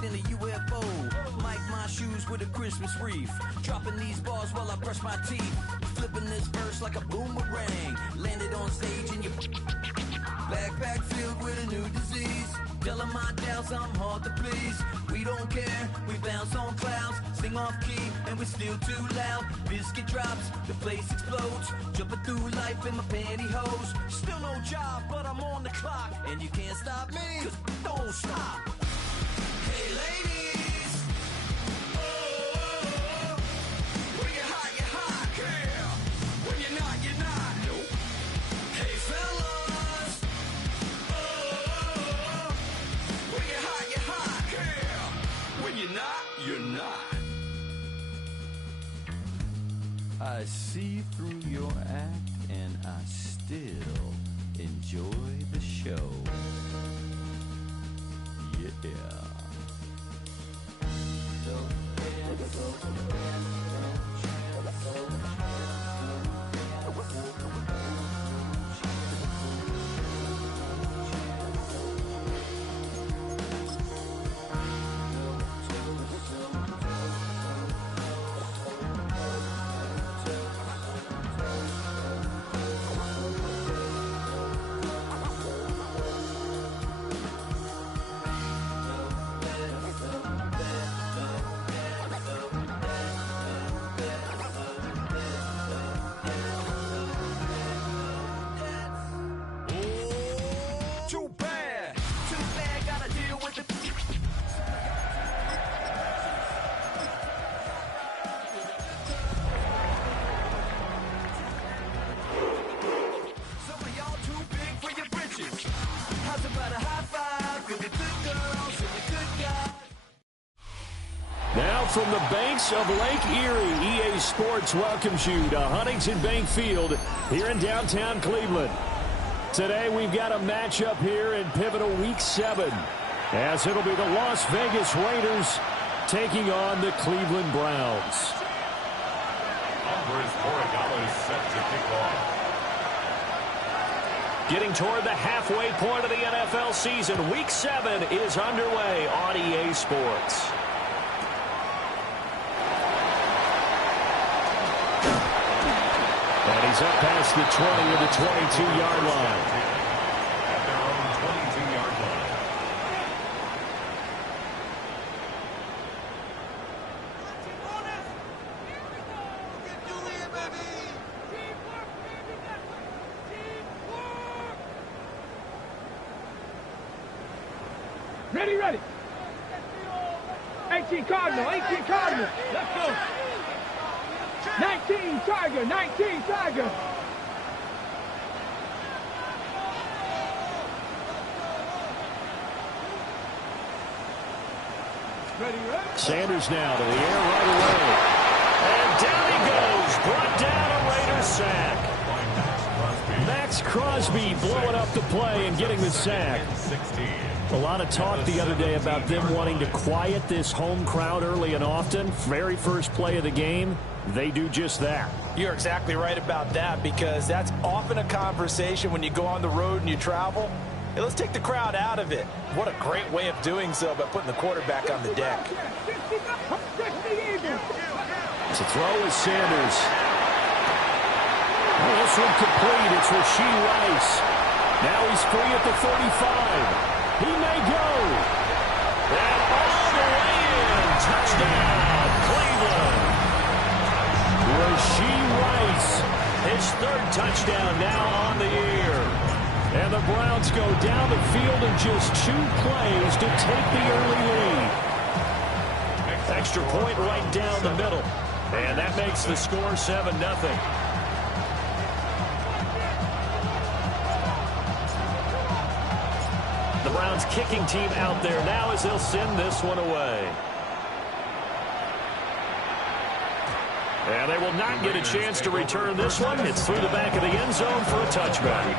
than a UFO. Like my shoes with a Christmas wreath. Dropping these bars while I brush my teeth. Flipping this verse like a boomerang. Landed on stage in your backpack filled with a new disease. Telling my doubts I'm hard to please. We don't care, we bounce on clouds. Sing off key and we're still too loud. Biscuit drops, the place explodes. Jumping through life in my pantyhose. Still no job, but I'm on the clock. And you can't stop me, 'cause don't stop. Hey ladies, oh, when you're hot, yeah. When you're not, you're not. Nope. Hey fellas, oh, when you're hot, yeah. When you're not, you're not. I see through your act and I still enjoy the show. Yeah. Now from the banks of Lake Erie, EA Sports welcomes you to Huntington Bank Field here in downtown Cleveland. Today we've got a matchup here in pivotal Week 7, as it'll be the Las Vegas Raiders taking on the Cleveland Browns. Set to kick off. Getting toward the halfway point of the NFL season, Week 7 is underway on EA Sports. And he's up past the 20 of the 22-yard line. At their own 22-yard line. Ready. 18 Cardinal. Let's go. 19 Tiger. Ready. Sanders now to the air right away. And down he goes. Brought down a Raiders sack. Max Crosby blowing up the play and getting the sack. A lot of talk the other day about them wanting to quiet this home crowd early and often. Very first play of the game, they do just that. You're exactly right about that, because that's often a conversation when you go on the road and you travel. Hey, let's take the crowd out of it. What a great way of doing so by putting the quarterback on the deck. To throw is Sanders. Oh, this one complete. It's Rashee Rice. Now he's free at the 35. He may go. And all the way in. Touchdown, Cleveland. Rashee Rice, his third touchdown now on the year. And the Browns go down the field in just 2 plays to take the early lead. Extra point right down the middle. And that makes the score 7-0. The Browns kicking team out there now as they'll send this one away. And they will not get a chance to return this one. It's through the back of the end zone for a touchback.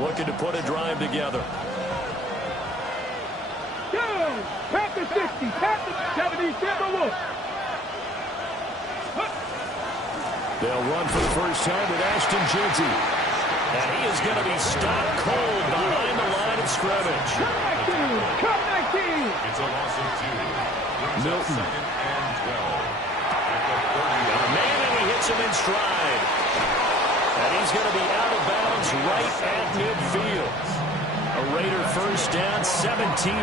Looking to put a drive together. Panthers 60, tap the 70, Timber Wolf. They'll run for the first time with Ashton Jeanty. And he is going to be stopped cold behind the line of scrimmage. Come 19. It's a loss of 2. Milton. Second and 12. At the 30. And a man, and he hits him in stride. And he's going to be out of bounds right at midfield. A Raider first down, 17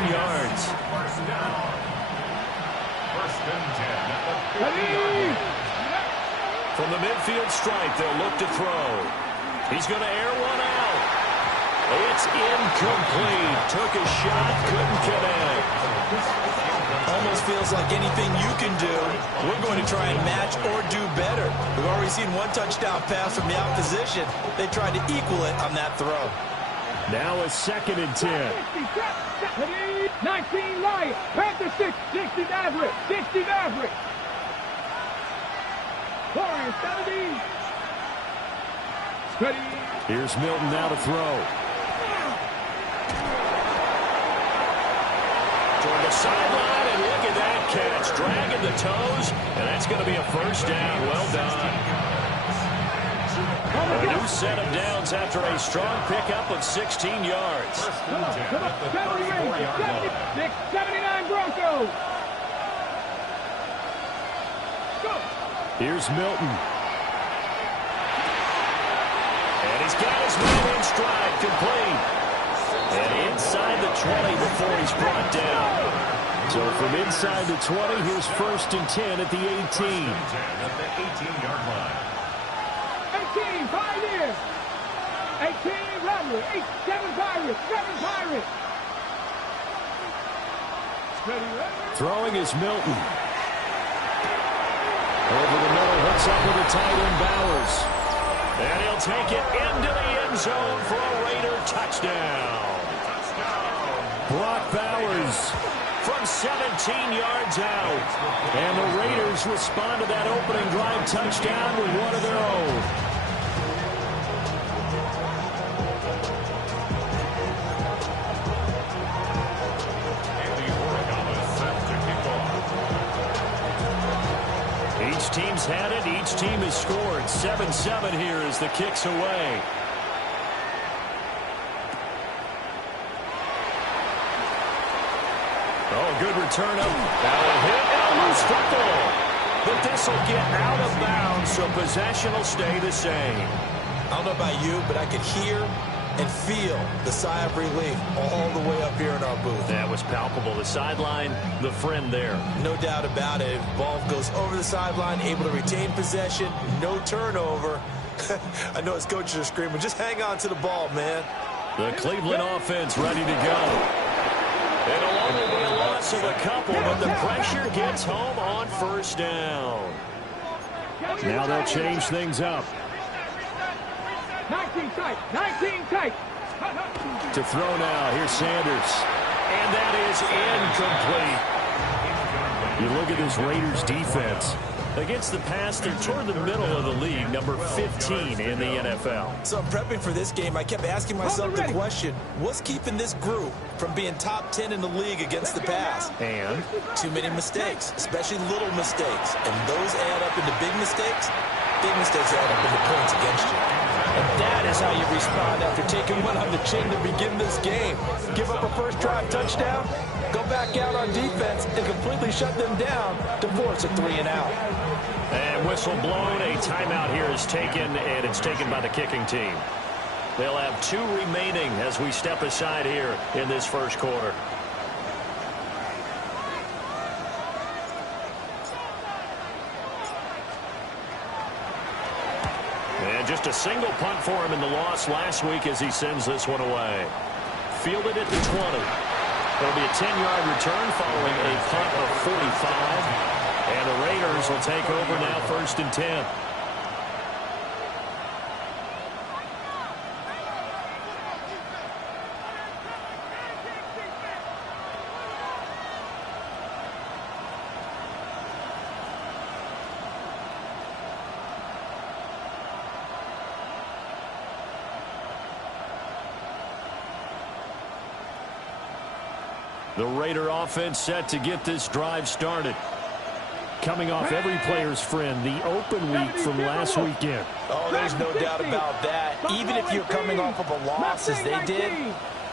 yards. First down. First and 10 at the 50-yard line. From the midfield stripe, they'll look to throw. He's going to air one out. It's incomplete. Took a shot, couldn't connect. Almost feels like anything you can do, we're going to try and match or do better. We've already seen one touchdown pass from the opposition. They tried to equal it on that throw. Now a 2nd and 10. 19 Lions, Panther 6, 60 Maverick, 60 Maverick. Warriors 70. Steady. Here's Milton now to throw. Toward the sideline, and look at that catch. Dragging the toes, and that's going to be a first down. Well done. A new set of downs after a strong pickup of 16 yards. First and 10 at the 34-yard line. 79 Broncos. Go. Here's Milton. And he's got his man in stride, complete. And inside the 20 before he's brought down. So from inside the 20, here's 1st and 10 at the 18. First and 10 at the 18-yard line. 18 Pioneers. 18 Robbery. 7 Pirates. 7 Pirates. Throwing is Milton. Over the middle, hooks up with the tight end Bowers. And he'll take it into the end zone for a Raider touchdown. Brock Bowers from 17 yards out. And the Raiders respond to that opening drive touchdown with one of their own. Each team's had it. Each team has scored. 7-7 here as the kick's away. Oh, good return up. Now a hit and a loose football. But this will get out of bounds, so possession will stay the same. I don't know about you, but I could hear and feel the sigh of relief all the way up here in our booth. That was palpable. The sideline, the friend there. No doubt about it. Ball goes over the sideline, able to retain possession, no turnover. I know his coaches are screaming, just hang on to the ball, man. The Cleveland offense ready to go. It'll only be a loss of a couple, but the pressure gets home on first down. Now they'll change things up. 19 tight. 19 tight. To throw now. Here's Sanders. And that is incomplete. You look at this Raiders defense. Against the pass, they're toward the middle of the league, number 15 in the NFL. So prepping for this game, I kept asking myself the question, what's keeping this group from being top 10 in the league against the pass? And too many mistakes, especially little mistakes. And those add up into big mistakes. Big mistakes add up into points against you. And that is how you respond after taking one on the chin to begin this game. Give up a first drive touchdown, go back out on defense and completely shut them down to force a 3-and-out. And whistle blown. A timeout here is taken, and it's taken by the kicking team. They'll have 2 remaining as we step aside here in this first quarter. And just a single punt for him in the loss last week as he sends this one away. Fielded at the 20. It'll be a 10-yard return following a punt of 45. And the Raiders will take over now, 1st and 10. The Raider offense set to get this drive started. Coming off every player's friend, the open week from last weekend. Oh, there's no doubt about that. Even if you're coming off of a loss as they did,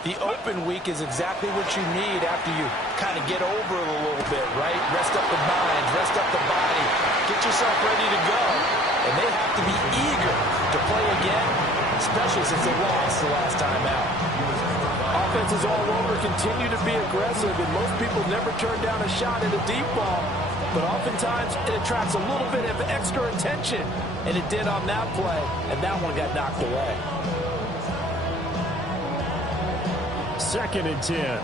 the open week is exactly what you need after you kind of get over it a little bit, right? Rest up the mind, rest up the body, get yourself ready to go. And they have to be eager to play again, especially since they lost the last time out. Offenses all over continue to be aggressive, and most people never turn down a shot at a deep ball. But oftentimes, it attracts a little bit of extra attention. And it did on that play, and that one got knocked away. 2nd and 10.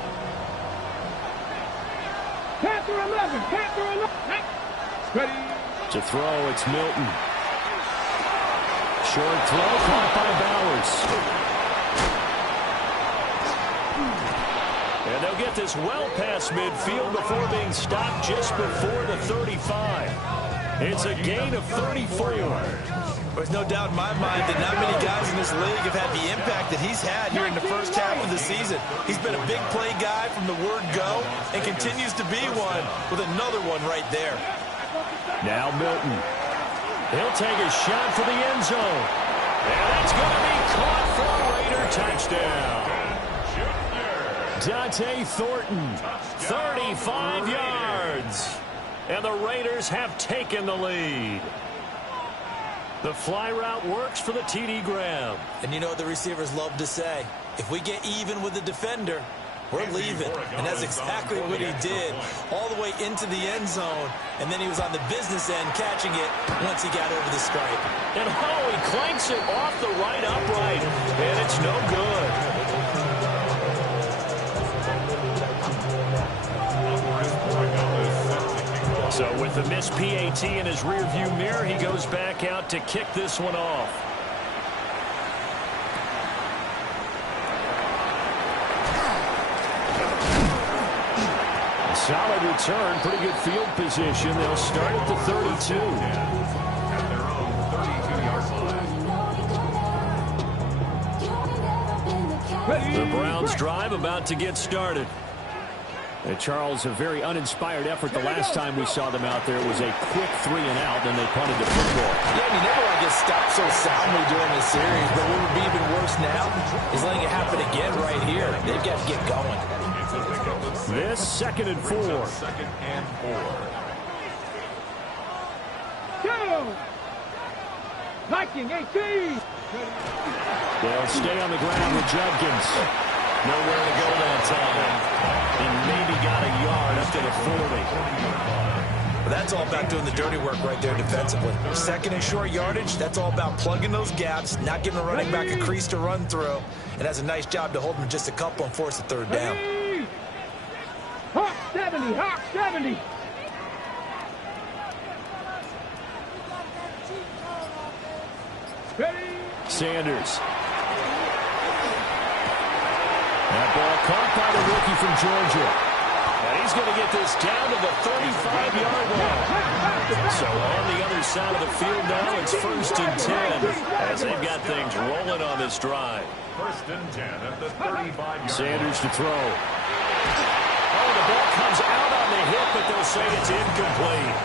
Panther 11. Panther 11. Ready. To throw, it's Milton. Short throw, caught by Bowers. And they'll get this well past midfield before being stopped just before the 35. It's a gain of 34. There's no doubt in my mind that not many guys in this league have had the impact that he's had here in the first half of the season. He's been a big play guy from the word go and continues to be one with another one right there. Now Milton. He'll take a shot for the end zone. And it's going to be caught for a Raider touchdown. Dante Thornton, 35 yards. And the Raiders have taken the lead. The fly route works for the TD Graham. And you know what the receivers love to say? If we get even with the defender, we're leaving. And that's exactly what he did, all the way into the end zone. And then he was on the business end catching it once he got over the stripe. And he clanks it off the right upright. And it's no good. So with the missed PAT in his rearview mirror, he goes back out to kick this one off. Solid return, pretty good field position. They'll start at the 32. At their own 32-yard line. The Browns drive about to get started. Charles, a very uninspired effort the last time we saw them out there. It was a quick 3 and out, then they punted the football. Yeah, and you never want to get stopped so soundly during this series, but what would be even worse now is letting it happen again right here. They've got to get going. This 2nd and 4. 2nd and 4. Go! Viking 18. They'll stay on the ground with Judkins. Nowhere to go that time. And maybe got a yard up to the 40. But that's all about doing the dirty work right there defensively. 2nd and short yardage, that's all about plugging those gaps, not giving a running back a crease to run through, and has a nice job to hold him just a couple and force the 3rd down. Hawk 70. Hawk 70. Ready. Sanders. That ball caught by the rookie from Georgia. And he's going to get this down to the 35-yard line. So on the other side of the field now, it's 1st and 10 as they've got things rolling on this drive. 1st and 10 at the 35-yard Sanders to throw. Oh, the ball comes out on the hit, but they'll say it's incomplete.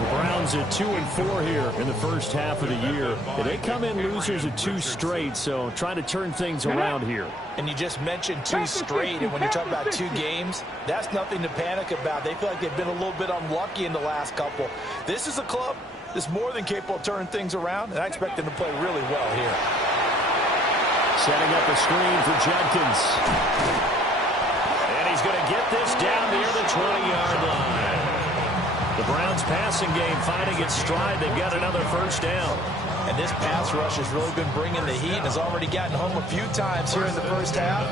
The Browns at 2 and 4 here in the first half of the year. And they come in losers at 2 straight, so trying to turn things around here. And you just mentioned 2 straight, and when you're talking about 2 games, that's nothing to panic about. They feel like they've been a little bit unlucky in the last couple. This is a club that's more than capable of turning things around, and I expect them to play really well here. Setting up a screen for Judkins. And he's going to get this down near the 20-yard line. The Browns passing game finding its stride. They've got another 1st down. And this pass rush has really been bringing the heat and has already gotten home a few times here in the first half.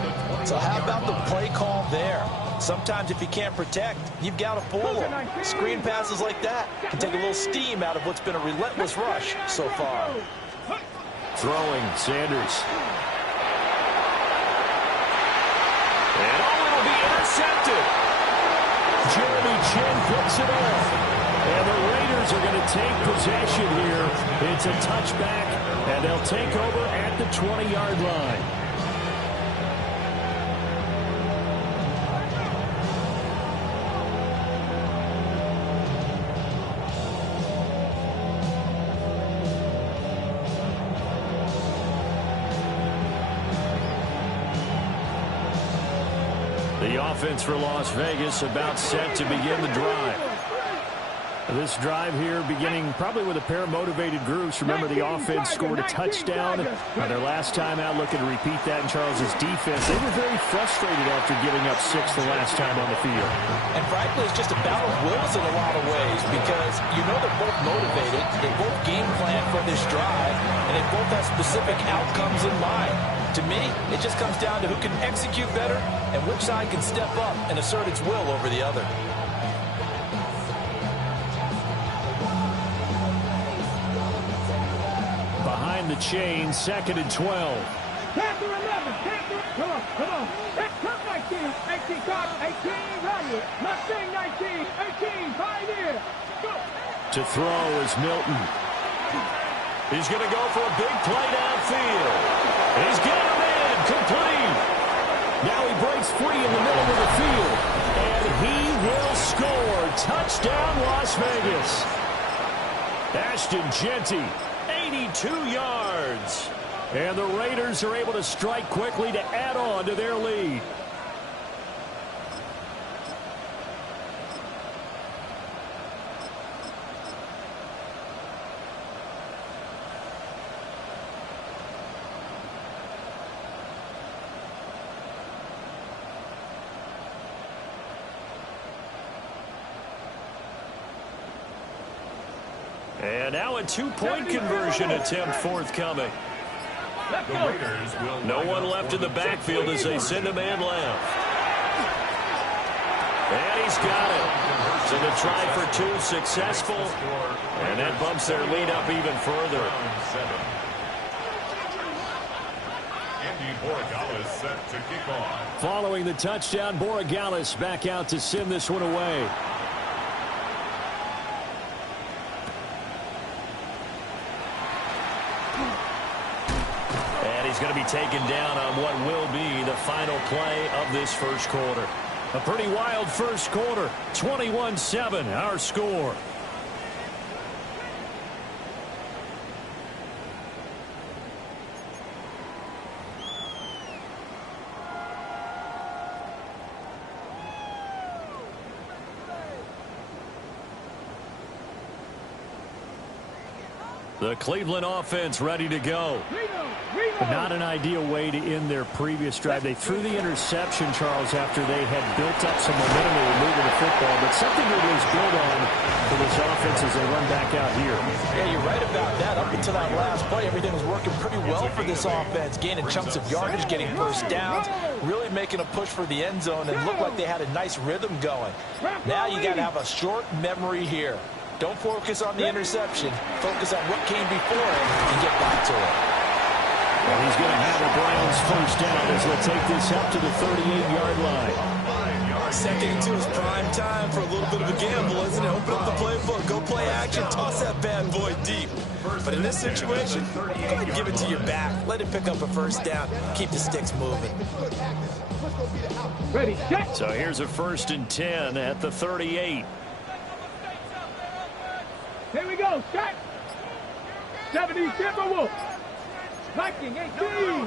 So how about the play call there? Sometimes if you can't protect, you've got to fool them. Screen passes like that can take a little steam out of what's been a relentless rush so far. Throwing, Sanders. And it'll be intercepted. Jeremy Chin picks it off. And the Raiders are going to take possession here. It's a touchback, and they'll take over at the 20-yard line. The offense for Las Vegas about set to begin the drive. This drive here beginning probably with a pair of motivated groups. Remember, the offense scored a touchdown on their last time out, looking to repeat that in Charles's defense. They were very frustrated after giving up 6 the last time on the field. And frankly, it's just a battle of wills in a lot of ways because you know they're both motivated. They both game plan for this drive, and they both have specific outcomes in mind. To me, it just comes down to who can execute better and which side can step up and assert its will over the other. Behind the chain, 2nd and 12. Pass to 11. Come on. That's tough 19. 18, top 18, Rodney. Mustang 19. 18, Pioneer. Go. To throw is Milton. He's going to go for a big play downfield. He's got him in. Complete. Now he breaks free in the middle of the field. And he will score. Touchdown, Las Vegas. Ashton Jeanty, 82 yards. And the Raiders are able to strike quickly to add on to their lead. And now a 2-point conversion attempt forthcoming. No one left in the backfield as they send a man left. And he's got it. So the try for 2 successful. And that bumps their lead up even further. Set to kick off. Following the touchdown, Borregales back out to send this one away. He's going to be taken down on what will be the final play of this first quarter. A pretty wild first quarter. 21-7, our score. The Cleveland offense ready to go. Not an ideal way to end their previous drive. They threw the interception, Charles, after they had built up some momentum. They were moving the football, but something to at least build on for this offense as they run back out here. Yeah, you're right about that. Up until that last play, everything was working pretty well for this offense, gaining chunks of yardage, getting first downs, really making a push for the end zone, and looked like they had a nice rhythm going. Now you got to have a short memory here. Don't focus on the interception. Focus on what came before it and get back to it. And he's going to have the Browns first down as they'll take this up to the 38-yard line. 2nd and 2 is prime time for a little bit of a gamble, isn't it? Open up the playbook, go play action, toss that bad boy deep. But in this situation, go ahead and give it to your back. Let it pick up a first down. Keep the sticks moving. Ready, set. So here's a 1st and 10 at the 38. Here we go, set. 70 Timberwolves. Viking 18.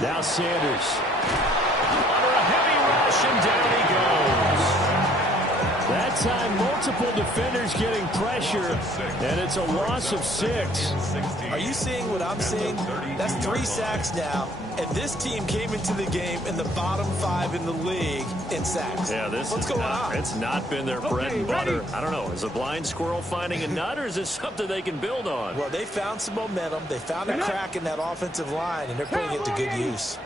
Now Sanders. Under a heavy rush, and down he goes. That time, multiple defenders getting pressure, and it's a loss of 6. Are you seeing what I'm seeing? That's 3 sacks now, and this team came into the game in the bottom 5 in the league in sacks. Yeah, What's going on? It's not been their bread and butter. I don't know. Is a blind squirrel finding a nut, or is this something they can build on? Well, they found some momentum. They found a crack in that offensive line, and they're putting it to good use.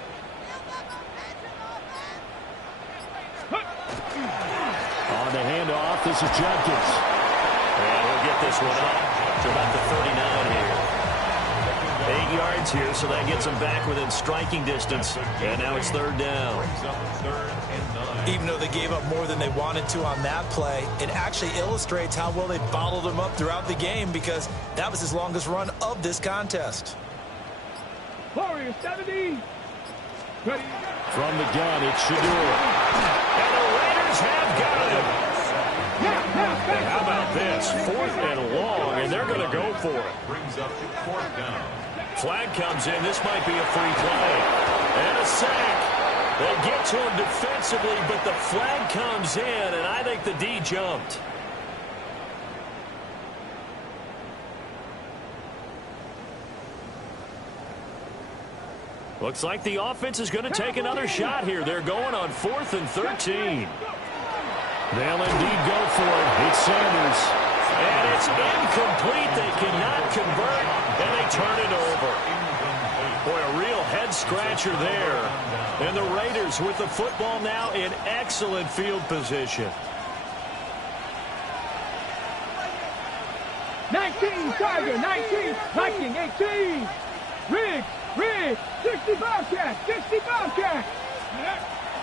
On the handoff, this is Jenkins. And he'll get this one up to about the 39 here. 8 yards here, so that gets him back within striking distance. And now it's 3rd down. Even though they gave up more than they wanted to on that play, it actually illustrates how well they bottled them up throughout the game because that was his longest run of this contest. Warriors 70. Ready. From the gun, it's Shador. And the Raiders have got him. And how about this? 4th and long, and they're going to go for it. Brings up 4th down. Flag comes in. This might be a free play. And a sack. They get to him defensively, but the flag comes in, and I think the D jumped. Looks like the offense is going to take another shot here. They're going on 4th and 13. They'll indeed go for it. It's Sanders. And it's incomplete. They cannot convert, and they turn it over. Boy, a real head-scratcher there. And the Raiders with the football now in excellent field position. 19 Tiger, 19 Viking, 18. Rig, 60 Bobcat, 60 Bobcat.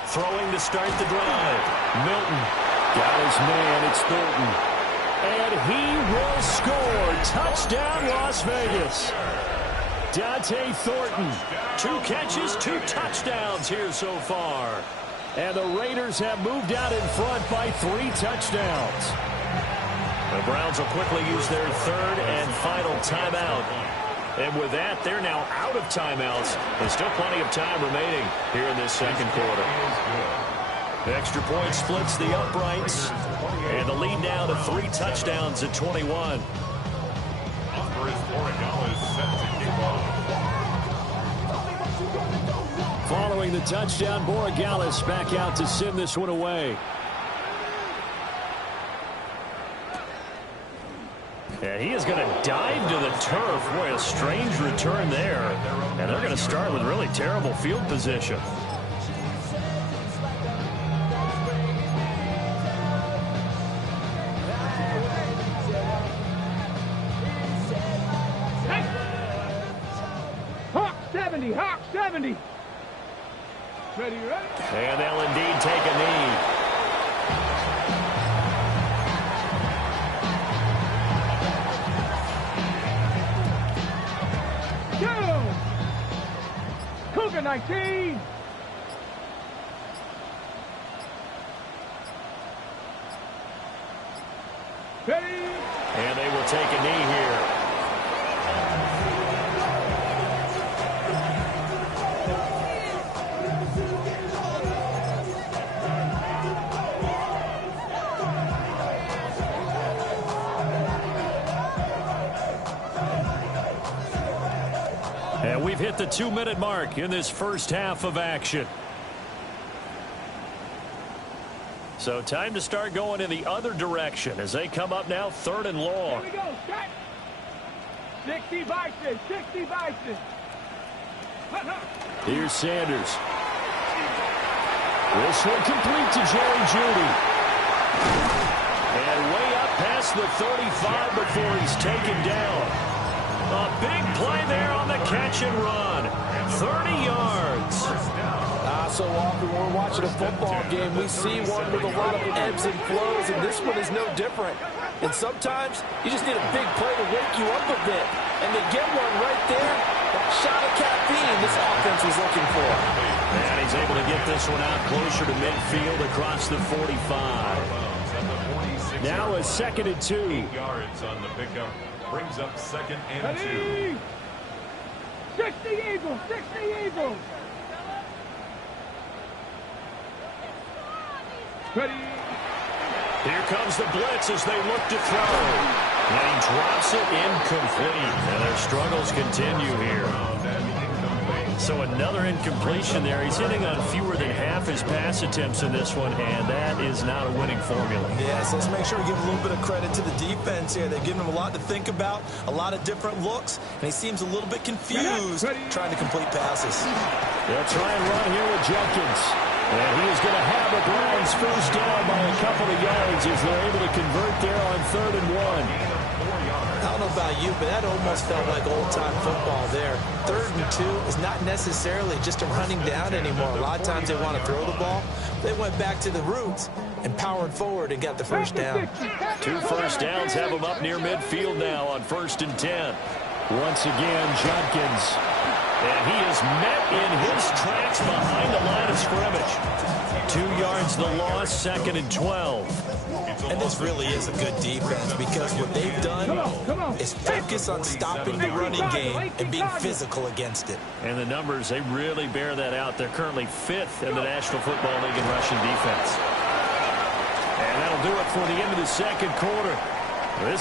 Throwing to start the drive. Milton got his man. It's Thornton. And he will score. Touchdown, Las Vegas. Dante Thornton. 2 catches, 2 touchdowns here so far. And the Raiders have moved out in front by 3 touchdowns. The Browns will quickly use their 3rd and final timeout. And with that, they're now out of timeouts. There's still plenty of time remaining here in this second quarter. The extra point splits the uprights. And the lead now to 3 touchdowns at 21. Following the touchdown, Borregales back out to send this one away. And he is going to dive to the turf. Boy, a strange return there. And they're going to start with really terrible field position. Hawk 70, Hawk 70. Ready? And they'll indeed take a knee. Cougar 19. Ready? And they will take a knee here. And we've hit the 2-minute mark in this first half of action. So time to start going in the other direction as they come up now 3rd and long. Here we go. Set. 60 Bison, 60 Bison. Here's Sanders. This one complete to Jerry Jeudy. And way up past the 35 before he's taken down. A big play there on the catch and run. 30 yards. So often when we're watching a football game, we see one with a lot of ebbs and flows, and this one is no different. And sometimes you just need a big play to wake you up a bit. And they get one right there. That shot of caffeine this offense was looking for. And he's able to get this one out closer to midfield across the 45. Now a 2nd and 2. 8 yards on the pickup. Brings up 2nd and 2. 60 Eagles, 60 Eagles. Ready? Here comes the blitz as they look to throw. And he drops it incomplete. And their struggles continue here. So another incompletion there. He's hitting on fewer than half his pass attempts in this one, and that is not a winning formula. Yes, let's make sure we give a little bit of credit to the defense here. They've given him a lot to think about, a lot of different looks, and he seems a little bit confused trying to complete passes. They'll try and run here with Jenkins. And he is going to have the Browns first down by a couple of yards as they're able to convert there on 3rd and 1. I don't know about you, but that almost felt like old-time football there. 3rd and 2 is not necessarily just a running down anymore. A lot of times they want to throw the ball. They went back to the roots and powered forward and got the first down. 2 first downs have them up near midfield now on 1st and 10. Once again, Jenkins. And he is met in his tracks behind the line of scrimmage. 2 yards the loss, 2nd and 12. And this really is a good defense because what they've done is is focus on stopping the running game and being physical against it. And the numbers, they really bear that out. They're currently 5th in the National Football League in rushing defense. And that'll do it for the end of the second quarter. This